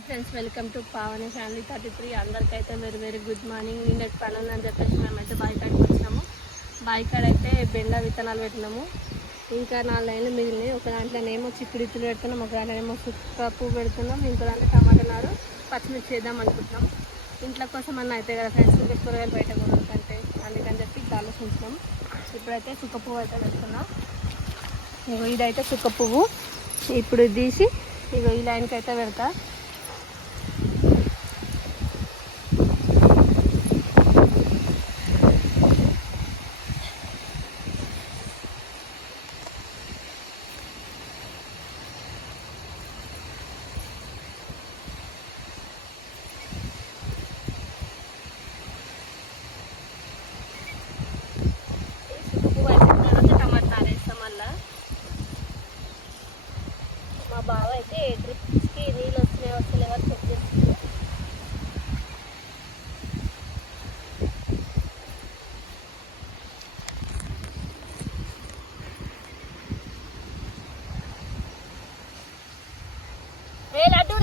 Hi friends welcome to Pavani family thirty three. అందరికైతే very very good morning నిన్నటి పనులు అని చెప్పేసి మేమైతే బాయికాడికి వచ్చినాము. బావి కాడ అయితే బెండ విత్తనాలు పెట్టినాము. ఇంకా నాలుగు లైన్లు మిగిలినాయి. ఒక దాంట్లోనేమో చిక్కుడు ఇత్తులు పెడుతున్నాం ఒక దాంట్లోనేమో సుక్క పువ్వు పెడుతున్నాం ఇంకో దాంట్లో టమాటా నారు పచ్చిమిర్చి చేద్దాం అనుకుంటున్నాం. ఇంట్లో కోసం అన్న అయితే కదా ఫ్రెండ్స్ ఇంకా కూరగాయలు బయట కొనుక్కంటే అందుకని చెప్పి ఇంకా ఆలోచించినాం ఇప్పుడైతే సుక్క పువ్వు అయితే పెడుతున్నాం. ఇదైతే సుక్క పువ్వు ఇప్పుడు తీసి ఇగో ఈ లైన్కి అయితే పెడతా పువ్వు అయిపోయిన తర్వాత టమాటా నారేస్తాం మళ్ళా మా బావ అయితే డ్రిప్స్కి నీళ్ళు వస్తున్నాయి వస్తలేవా అని చెక్ చేస్తుంది. ఏ లడ్డు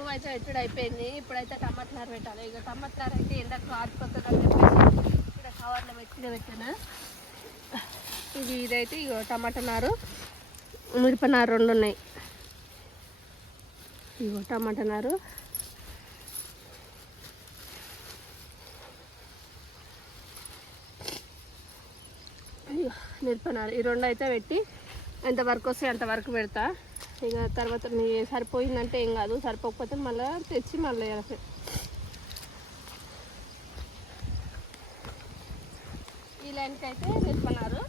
నీడకు అయితే ఎట్టుడు అయిపోయింది. ఇప్పుడైతే టమాటా నారు పెట్టాలి. ఇక టమాటా నారు అయితే ఎండకు ఆరిపోతుంది చెప్పేసి ఇక్కడ కవర్లో పెట్టిన పెట్టాను. ఇది ఇదైతే ఇగో టమాటా నారు. మిరప నారు రెండు ఉన్నాయి. ఇగో టమాటా నారు. ఇగో మిరప నారు. ఈ రెండు అయితే పెట్టి ఎంతవరకు వస్తే అంతవరకు పెడతా. ఇక తర్వాత మీ సరిపోయిందంటే ఏం కాదు సరిపోకపోతే మళ్ళీ తెచ్చి మళ్ళీ ఈ లైన్కి అయితే మిరపనారు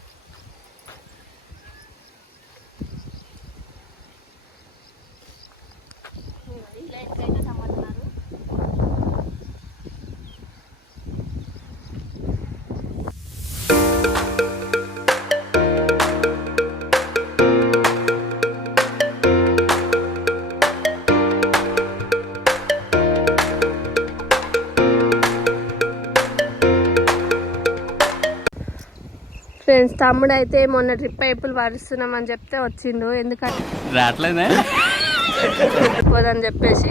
ఈ లైన్కి అయితే ఫ్రెండ్స్ తమ్ముడు అయితే మొన్న ట్రిప్ పైపులు పరుస్తున్నాం అని చెప్తే వచ్చిండు. ఎందుకంటే పోదని చెప్పేసి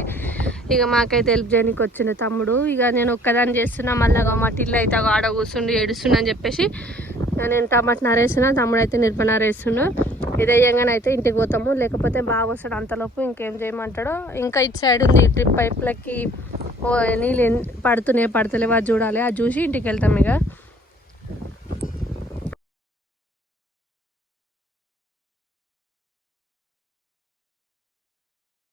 ఇక మాకైతే హెల్ప్ చేయడానికి వచ్చిండు తమ్ముడు. ఇక నేను ఒక్కదాన్ని చేస్తున్నా మళ్ళీ మా టిల్లు అయితే ఆడ కూర్చుండి ఏడుస్తున్నా అని చెప్పేసి నేను టమాటా నారేస్తున్నా తమ్ముడు అయితే మిరప నారేస్తుండు ఇది వేయంగానే అయితే ఇంటికి పోతాము. లేకపోతే బాగా వస్తాడు అంతలోపు ఇంకేం చేయమంటాడో. ఇంకా ఇటు సైడ్ ఉంది ట్రిప్ పైపులకి నీళ్ళు పడుతున్నాయి పడతలేవో అది చూడాలి. అది చూసి ఇంటికి వెళ్తాం ఇక.